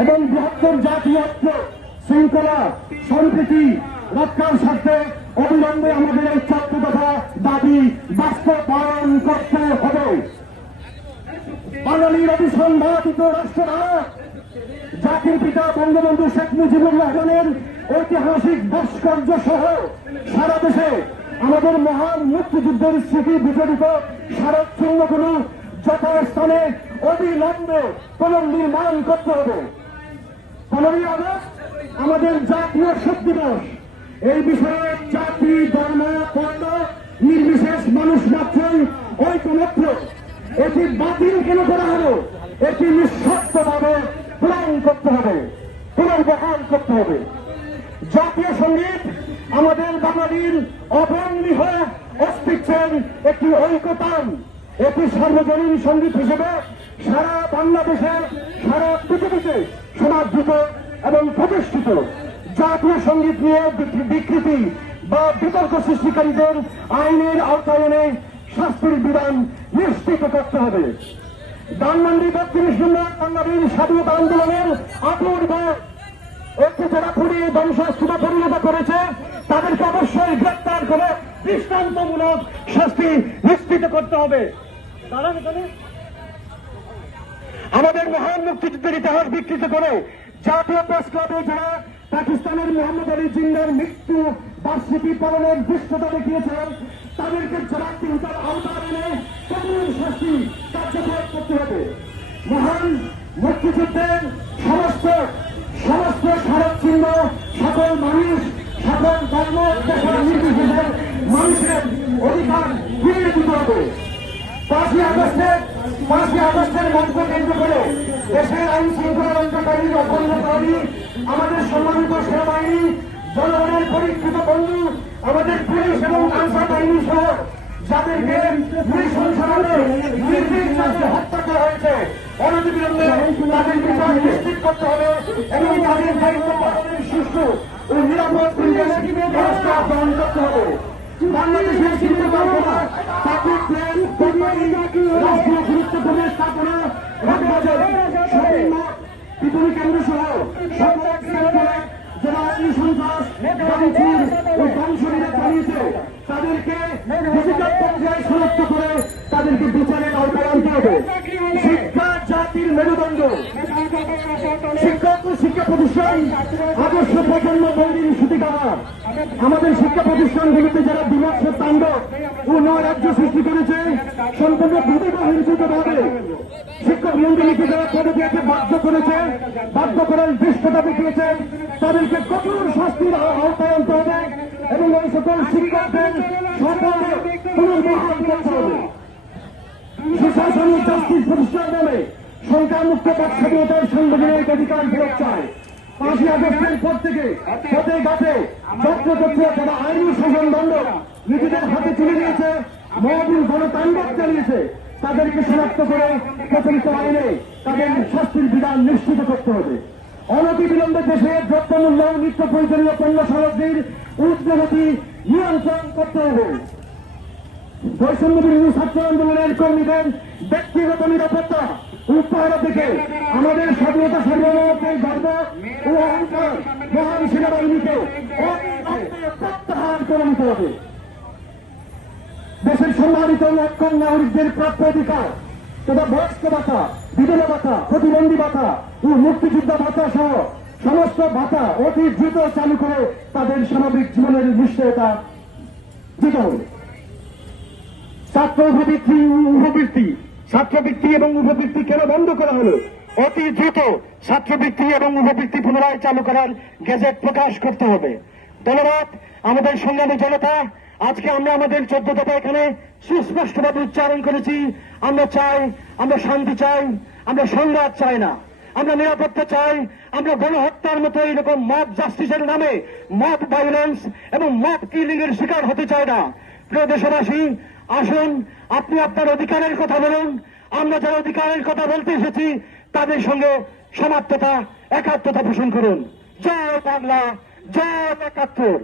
এবং বৃহত্তর জাতীয় শৃঙ্খলা সম্প্রীতি রক্ষার স্বার্থে অবিলম্বে আমাদের এই চক্র তথা দাবি বাস্তবায়ন করতে হবে। বাঙালির অভিসংবাদিত রাষ্ট্রনায়ক জাতির পিতা বঙ্গবন্ধু শেখ মুজিবুর রহমানের ঐতিহাসিক ভাস্কর্য সহ সারা দেশে আমাদের মহান মুক্তিযুদ্ধের স্মৃতি বিজড়িত স্মারক চিহ্নগুলো যথাস্থানে অবিলম্বে পুনর্নির্মাণ করতে হবে। 15ই আগস্ট আমাদের জাতীয় শোক দিবস। এই বিষয়ে জাতি ধর্ম বর্ণ নির্বিশেষ মানুষ মাত্রই ঐকমত্য। এটি বাতিল কেন করা হলো? এটি নিঃশর্তভাবে পূরণ করতে হবে, পুনর্বহাল করতে হবে। জাতীয় সঙ্গীত আমাদের বাঙালির অবর্ণীহ অস্তিত্বের একটি ঐকতান। এটি সার্বজনীন সঙ্গীত হিসেবে সারা বাংলাদেশে সারা পৃথিবীতে সমাদৃত এবং প্রতিষ্ঠিত। জাতীয় সঙ্গীত নিয়ে বিকৃতি বা বিতর্ক সৃষ্টিকারীদের আইনের আওতায়নে শাস্তির বিধান নিশ্চিত করতে হবে। ধানমন্ডি 32 নম্বর বাঙালির স্বাধীনতা আন্দোলনের অপূর্ব একটি যারা পুড়িয়ে ধ্বংসস্তূপে পরিণত করেছে তাদেরকে অবশ্যই গ্রেপ্তার করে দৃষ্টান্তমূলক শাস্তি নিশ্চিত করতে হবে। আমাদের মহান মুক্তিযুদ্ধের ইতিহাস বিকৃত করে জাতীয় প্রেস ক্লাবে যারা পাকিস্তানের মোহাম্মদ আলী জিন্নার মৃত্যু বার্ষিকী পালনের দুষ্টতা দেখিয়েছেন তাদেরকে জবাবদিহিতার আওতায় এনে কঠোর শাস্তি কার্যকর করতে হবে। মহান মুক্তিযুদ্ধের সমস্ত স্মারক চিহ্ন সকল মানুষ সকল ধর্ম নির্বিশেষে মানুষের অধিকার ফিরিয়ে দিতে হবে। 5ই আগস্টের মঞ্চকে কেন্দ্র করে দেশের আইন শৃঙ্খলা রক্ষাকারী অপরাধী আমাদের সম্মানিত সেনাবাহিনী জনগণের পরীক্ষিত বন্ধু আমাদের পুলিশ এবং আনসার বাহিনী সহ যাদেরকে নৃশংসভাবে নির্বিচারে হত্যা করা হয়েছে অনতিবিলম্বে তাদের বিচার নিশ্চিত করতে হবে এবং তাদের দায়িত্ব পালনের সুষ্ঠু ও নিরাপদ পরিবেশ ব্যবস্থা গ্রহণ করতে হবে। বাংলাদেশের শিল্প কারখানা রাষ্ট্রীয় গুরুত্বপূর্ণ স্থাপনা রাজবাজার শপিং মল বিপণী কেন্দ্র সহ সকল সেক্টরে যারা আইনি সন্ত্রাস ভাঙচুর ও ধ্বংসলীলা চালিয়েছে তাদেরকে ডিজিটাল পর্যায়ে শনাক্ত করে তাদেরকে বিচারের আওতায় আনতে হবে। শিক্ষা জাতির মেরুদণ্ড। শিক্ষক ও শিক্ষা প্রতিষ্ঠান আদর্শ প্রজন্ম তৈরির সূতিকাগার। আমাদের শিক্ষা প্রতিষ্ঠানগুলিতে যারা বিভৎস তাণ্ডব ও নৈরাজ্য সৃষ্টি করেছে সম্পূর্ণ বিধিবহির্ভূতভাবে শিক্ষক মন্ডলীকে যারা পদত্যাগে বাধ্য করার দৃষ্টতা দেখিয়েছে তাদেরকে কঠোর শাস্তির আওতায় আনতে হবে এবং ওই সকল শিক্ষকদের সকলে পুনর্বহাল করতে হবে। সুশাসন ও জাস্টিস প্রতিষ্ঠার নামে সংখ্যামুক্ত বাক স্বাধীনতার সাংবিধানিক অধিকার ফেরত চায়। 5ই আগস্টের পর থেকে পথে ঘাটে যত্ন করছে যারা আইনি শাসনদণ্ড নিজেদের হাতে তুলে নিয়েছে মহাবীর গণতাণ্ডব চালিয়েছে তাদেরকে শনাক্ত করে প্রচলিত আইনে তাদের শাস্তির বিধান নিশ্চিত করতে হবে। অনতিবিলম্বে দেশে দ্রব্যমূল্য ও নিত্য প্রয়োজনীয় পণ্য সামগ্রীর ঊর্ধ্বগতি নিয়ন্ত্রণ করতে হবে। বৈষম্য বিরোধী ছাত্র আন্দোলনের কর্মীদের ব্যক্তিগত নিরাপত্তা উপহার থেকে আমাদের স্বাধীনতা সার্বভৌমত্বের গর্ব ও অহংকার মহান সেনাবাহিনীকে প্রত্যাহার করে নিতে হবে। দেশের সম্মানিত লক্ষণ নাগরিকদের প্রাপ্য অধিকার তথা বয়স্ক ভাতা, বিধবা ভাতা, প্রতিবন্ধী ভাতা ও মুক্তিযোদ্ধা ভাতা সহ সমস্ত ভাতা অতি দ্রুত চালু করে তাদের স্বাভাবিক জীবনের নিশ্চয়তা দিতে হবে। ছাত্রবৃত্তি এবং উপবৃত্তি কেন বন্ধ করা হলো? অতি দ্রুত ছাত্রবৃত্তি এবং উপবৃত্তি পুনরায় চালু করার গেজেট প্রকাশ করতে হবে। ধন্যবাদ। আমাদের সংগ্রামী জনতা, আজকে আমরা আমাদের 14 দফা এখানে সুস্পষ্টভাবে উচ্চারণ করেছি। আমরা চাই, আমরা শান্তি চাই, আমরা সংঘাত চাই না, আমরা নিরাপত্তা চাই। আমরা গণহত্যার মতো এরকম মব জাস্টিসের নামে মব ভায়োলেন্স এবং মব কিলিং এর শিকার হতে চাই না। প্রিয় দেশবাসী, আসুন আপনি আপনার অধিকারের কথা বলুন। আমরা যারা অধিকারের কথা বলতে এসেছি তাদের সঙ্গে সমাপ্ততা একাত্মতা পোষণ করুন। জয় বাংলা, জয় ৭১।